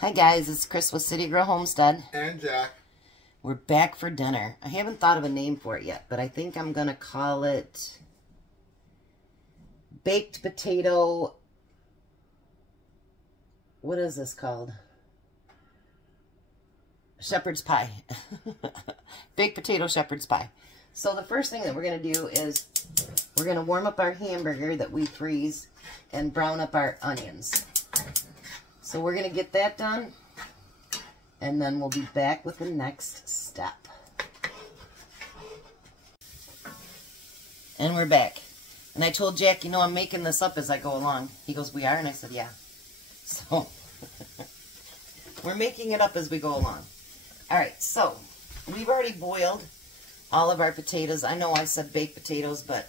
Hi guys, it's Chris with Citygirlhomestead. And Jack. We're back for dinner. I haven't thought of a name for it yet, but I think I'm going to call it baked potato. What is this called? Shepherd's pie. Baked potato shepherd's pie. So the first thing that we're going to do is we're going to warm up our hamburger that we freeze and brown up our onions. So we're going to get that done, and then we'll be back with the next step. And we're back. And I told Jack, you know, I'm making this up as I go along. He goes, we are? And I said, yeah. So, we're making it up as we go along. Alright, so, we've already boiled all of our potatoes. I know I said baked potatoes, but,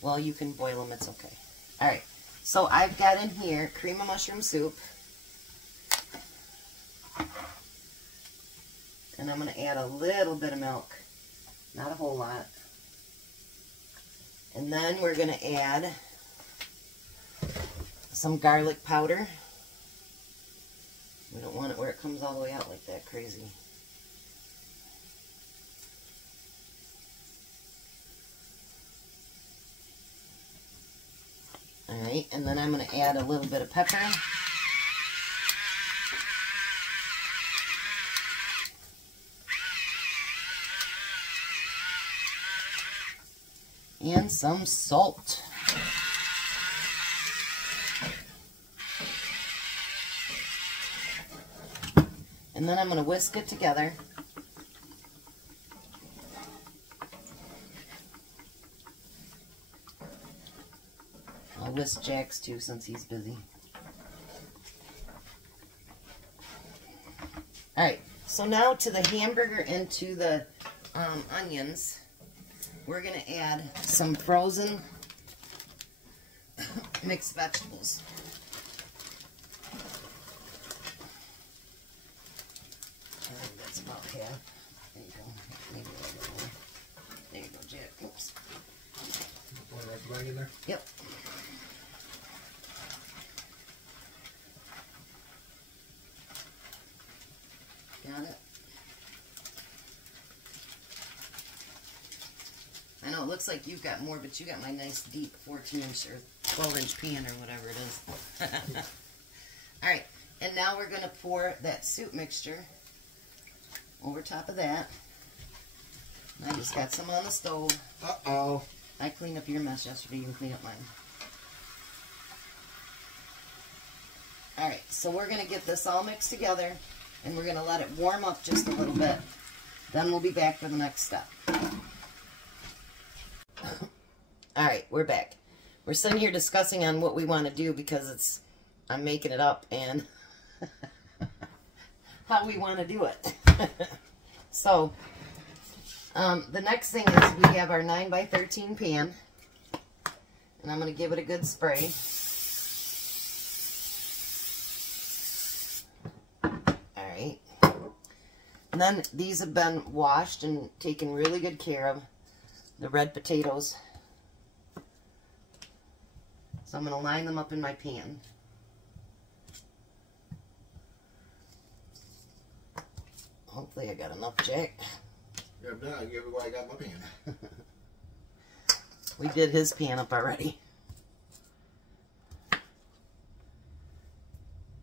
well, you can boil them, it's okay. Alright, so I've got in here cream of mushroom soup. And I'm going to add a little bit of milk. Not a whole lot. And then we're going to add some garlic powder. We don't want it where it comes all the way out like that crazy. Alright, and then I'm going to add a little bit of pepper. And some salt. And then I'm going to whisk it together. I'll whisk Jack's too since he's busy. Alright, so now to the hamburger and to the onions, we're going to add some frozen mixed vegetables. I think that's about half. There you go. Maybe a little bit more. There you go, Jack. Oops. Right in there? Yep. Got it. I know it looks like you've got more, but you got my nice deep 14-inch or 12-inch pan or whatever it is. Alright, and now we're going to pour that soup mixture over top of that. I just got some on the stove. Uh-oh. I cleaned up your mess yesterday, you can clean up mine. Alright, so we're going to get this all mixed together, and we're going to let it warm up just a little bit. Then we'll be back for the next step. Alright, we're back. We're sitting here discussing on what we want to do because I'm making it up and how we want to do it. So, the next thing is we have our 9x13 pan, and I'm going to give it a good spray. Alright. And then these have been washed and taken really good care of. The red potatoes. So I'm going to line them up in my pan. Hopefully I got enough, Jack. Yeah, no, I give it what I got in my pan. We did his pan up already.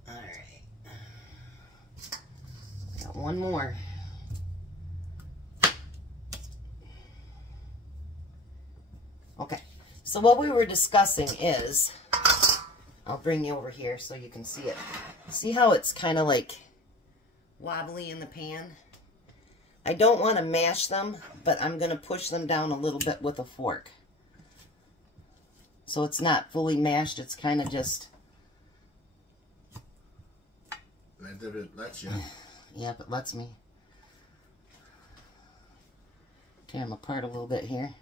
Alright. Got one more. Okay, so what we were discussing is, I'll bring you over here so you can see it. See how it's kind of like wobbly in the pan? I don't want to mash them, but I'm going to push them down a little bit with a fork. So it's not fully mashed, it's kind of just... It lets you. Yep, it lets me. Tear them apart a little bit here.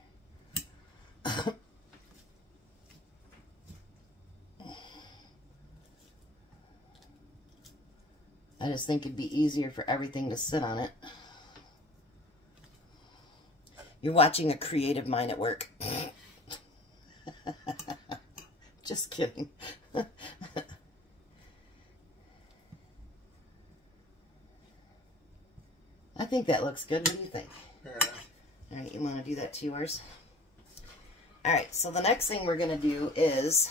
I just think it'd be easier for everything to sit on it. You're watching a creative mind at work. Just kidding. I think that looks good. What do you think? Yeah. All right, you want to do that to yours? All right, so the next thing we're going to do is,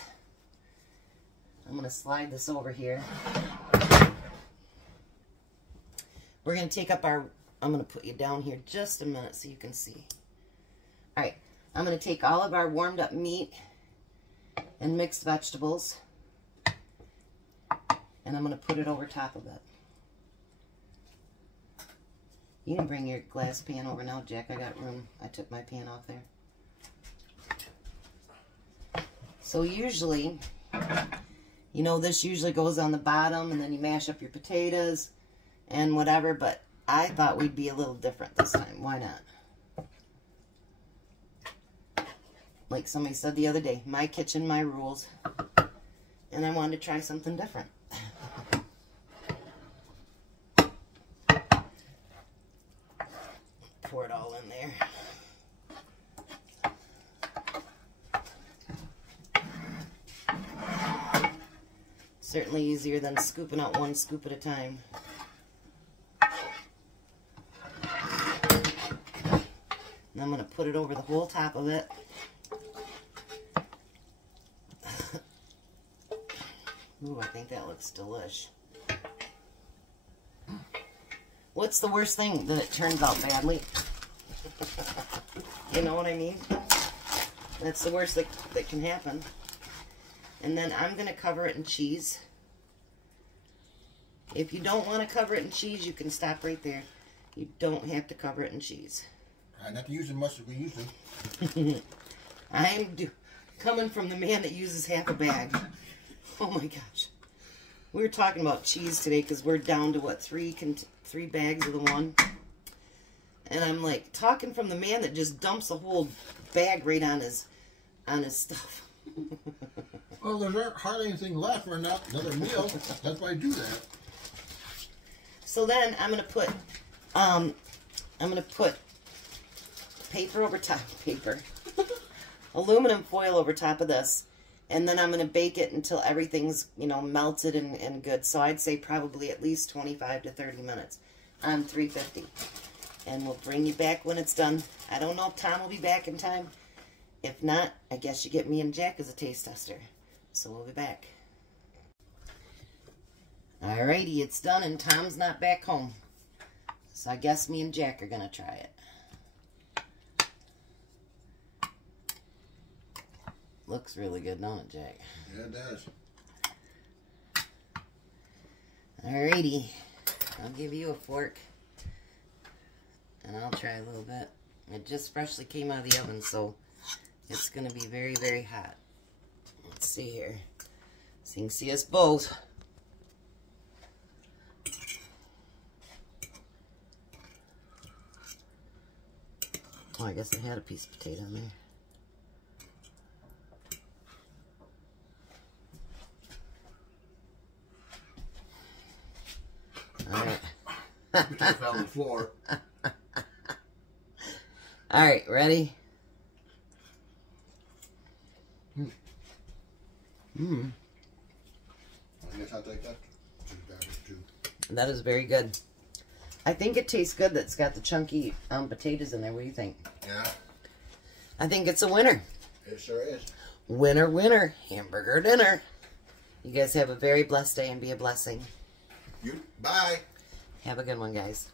I'm going to slide this over here. We're going to take up our, I'm going to put you down here just a minute so you can see. All right, I'm going to take all of our warmed up meat and mixed vegetables, and I'm going to put it over top of it. You can bring your glass pan over now, Jack. I got room. I took my pan off there. So usually, you know, this usually goes on the bottom, and then you mash up your potatoes and whatever, but I thought we'd be a little different this time. Why not? Like somebody said the other day, my kitchen, my rules, and I wanted to try something different. Pour it all in there. Certainly easier than scooping out one scoop at a time. And I'm going to put it over the whole top of it. Ooh, I think that looks delish. What's the worst thing? That it turns out badly? You know what I mean? That's the worst that can happen. And then I'm going to cover it in cheese. If you don't want to cover it in cheese, you can stop right there. You don't have to cover it in cheese. I'm not using much as we used to. I'm coming from the man that uses half a bag. Oh my gosh. We were talking about cheese today because we're down to, what, three bags of the one? And I'm like, talking from the man that just dumps a whole bag right on his stuff. Well, there's hardly anything left for another meal. That's why I do that. So then I'm gonna put paper over top, aluminum foil over top of this, and then I'm gonna bake it until everything's, you know, melted and good. So I'd say probably at least 25 to 30 minutes on 350. And we'll bring you back when it's done. I don't know if Tom will be back in time. If not, I guess you get me and Jack as a taste tester. So we'll be back. Alrighty, it's done and Tom's not back home. So I guess me and Jack are going to try it. Looks really good, don't it, Jack? Yeah, it does. Alrighty, I'll give you a fork. And I'll try a little bit. It just freshly came out of the oven, so it's going to be very, very hot. Let's see here. So you can see us both. Oh, I guess I had a piece of potato in there. Alright. Potato fell on the floor. Alright, ready? I guess I'll take that. That is very good. I think it tastes good that's got the chunky potatoes in there. What do you think? Yeah. I think it's a winner. It sure is. Winner, winner. Hamburger dinner. You guys have a very blessed day and be a blessing. Bye. Have a good one, guys.